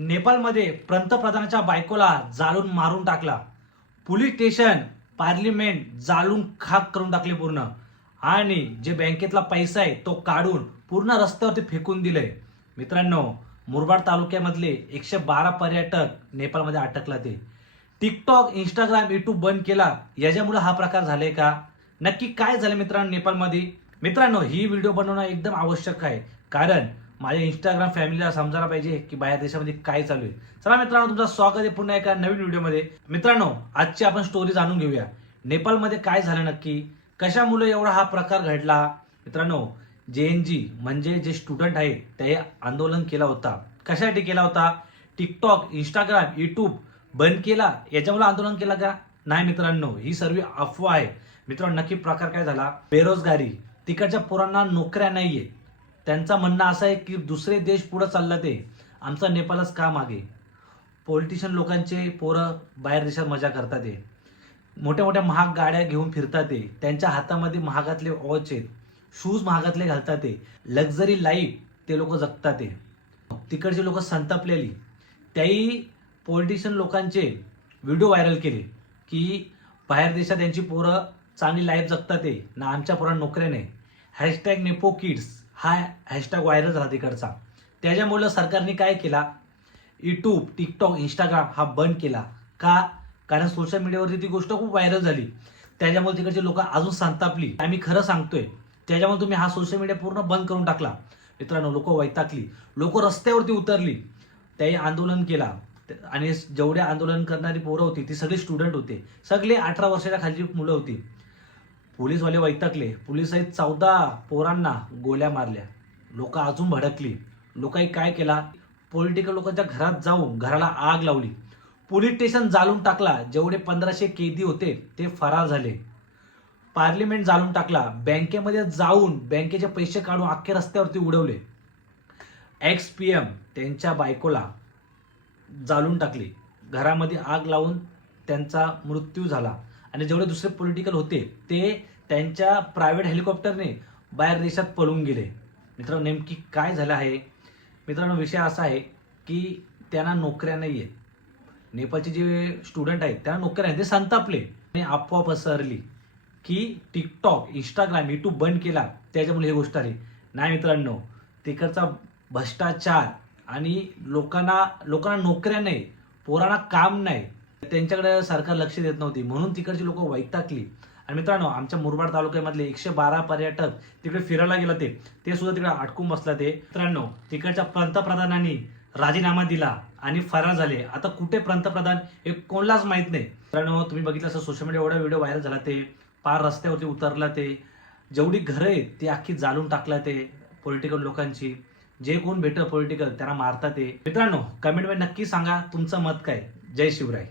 नेपाळमध्ये पंतप्रधानाच्या बायकोला जाळून मारून टाकला. पोलीस स्टेशन पार्लिमेंट जाळून खाक करून टाकले पूर्ण. आणि जे बँकेतला पैसा आहे तो काढून पूर्ण रस्त्यावरती फेकून दिले मित्रांनो मुरबाड तालुक्यामधले एकशे बारा पर्यटक नेपाळमध्ये अटकला ते. टिकटॉक इंस्टाग्राम युट्यूब बंद केला. याच्यामुळे हा प्रकार झालाय का? नक्की काय झालं मित्रांनो नेपाळमध्ये मित्रांनो ही व्हिडिओ बनवणं एकदम आवश्यक आहे. कारण माझ्या इंस्टाग्राम फॅमिलीला समजायला पाहिजे की बाहेर देशामध्ये काय चालू आहे. चला मित्रांनो तुमचं स्वागत आहे पुन्हा एका नवीन व्हिडिओमध्ये मित्रांनो आजची आपण स्टोरी जाणून घेऊया. नेपाळमध्ये काय झालं नक्की? कशामुळे एवढा हा प्रकार घडला? मित्रांनो जे एन जी म्हणजे जे स्टुडंट आहेत ते आंदोलन केला होता. कशासाठी केला होता? टिकटॉक इंस्टाग्राम युट्यूब बंद केला? याच्यामुळे आंदोलन केला का? नाही मित्रांनो ही सर्व अफवा आहे. मित्रांनो नक्की प्रकार काय झाला? बेरोजगारी. तिकडच्या पोरांना नोकऱ्या नाहीये. त्यांचा म्हणणं असं आहे की दुसरे देश पुढं चालला ते आमचा नेपाळच का मागे? पॉलिटिशियन लोकांचे पोरं बाहेर देशात मजा करतात ते. मोठ्या मोठ्या महाग गाड्या घेऊन फिरतात ते. त्यांच्या हातामध्ये महागातले वॉच आहेत. शूज महागातले घालतात ते. लक्झरी लाईफ ते लोक जगतात ते. तिकडचे लोक संतापलेली. त्याही पॉलिटिशियन लोकांचे व्हिडिओ व्हायरल केले की बाहेर देशात यांची पोरं चांगली लाईफ जगतात ते. ना आमच्या पोरांना नोकऱ्या नाही. हॅशटॅग नेपो किड्स हा हॅशटॅग व्हायरल झाला तिकडचा. त्याच्यामुळं सरकारने काय केला? यूट्यूब टिकटॉक इंस्टाग्राम हा बंद केला. का? कारण सोशल मीडियावरती ती गोष्ट खूप व्हायरल झाली. त्याच्यामुळे तिकडचे लोक अजून संतापली. आम्ही खरं सांगतोय त्याच्यामुळे तुम्ही हा सोशल मीडिया पूर्ण बंद करून टाकला. मित्रांनो लोक वैतागली. लोक रस्त्यावरती उतरली. त्याही आंदोलन केला. आणि जेवढे आंदोलन करणारी पोरं होती ती सगळी स्टुडंट होते. सगळे अठरा वर्षाच्या खालची मुलं होती. पोलीसवाले वैतागले. पोलिसांनी चौदा पोरांना गोळ्या मारल्या. लोक अजून भडकली. लोकांनी काय केला? पॉलिटिकल लोकांच्या घरात जाऊन घराला आग लावली. पोलीस स्टेशन जाळून टाकला. जेवढे पंधराशे केदी होते ते फरार झाले. पार्लिमेंट जाळून टाकला. बँकेमध्ये जाऊन बँकेचे पैसे काढून अख्खे रस्त्यावरती उडवले. एक्स पी एम त्यांच्या बायकोला जाळून टाकले. घरामध्ये आग लावून त्यांचा मृत्यू झाला. आणि जेवढे दुसरे पॉलिटिकल होते ते त्यांच्या प्रायव्हेट हेलिकॉप्टरने बाहेर देशात पळून गेले. मित्रांनो नेमकी काय झालं आहे? मित्रांनो विषय असा आहे की त्यांना नोकऱ्या नाही आहेत नेपाळचे जे स्टुडंट आहेत त्यांना नोकऱ्या आहेत ते संतापले. आणि आपोआप पसरली की टिकटॉक इंस्टाग्राम यूट्यूब बंद केला. त्याच्यामुळे ही गोष्ट आली. नाही मित्रांनो तिकडचा भ्रष्टाचार आणि लोकांना लोकांना नोकऱ्या नाही पोरांना काम नाही त्यांच्याकडे सरकार लक्ष देत नव्हती. म्हणून तिकडची लोक वैतागली. आणि मित्रांनो आमच्या मुरबाड तालुक्यामधले एकशे बारा पर्यटक तिकडे फिरायला गेला ते ते सुद्धा तिकडे अडकून बसला ते मित्रांनो तिकडच्या पंतप्रधानांनी राजीनामा दिला आणि फरार झाले. आता कुठे पंतप्रधान हे कोणालाच माहीत नाही. मित्रांनो तुम्ही बघितलं असं सोशल मीडिया एवढा व्हिडिओ व्हायरल झाला ते पार रस्त्यावरती उतरला ते जेवढी घरं आहेत ती अख्खी जाळून टाकला ते पॉलिटिकल लोकांची. जे कोण भेटतं पॉलिटिकल त्यांना मारतात ते. मित्रांनो कमेंटमध्ये नक्की सांगा तुमचं मत काय? जय शिवराय.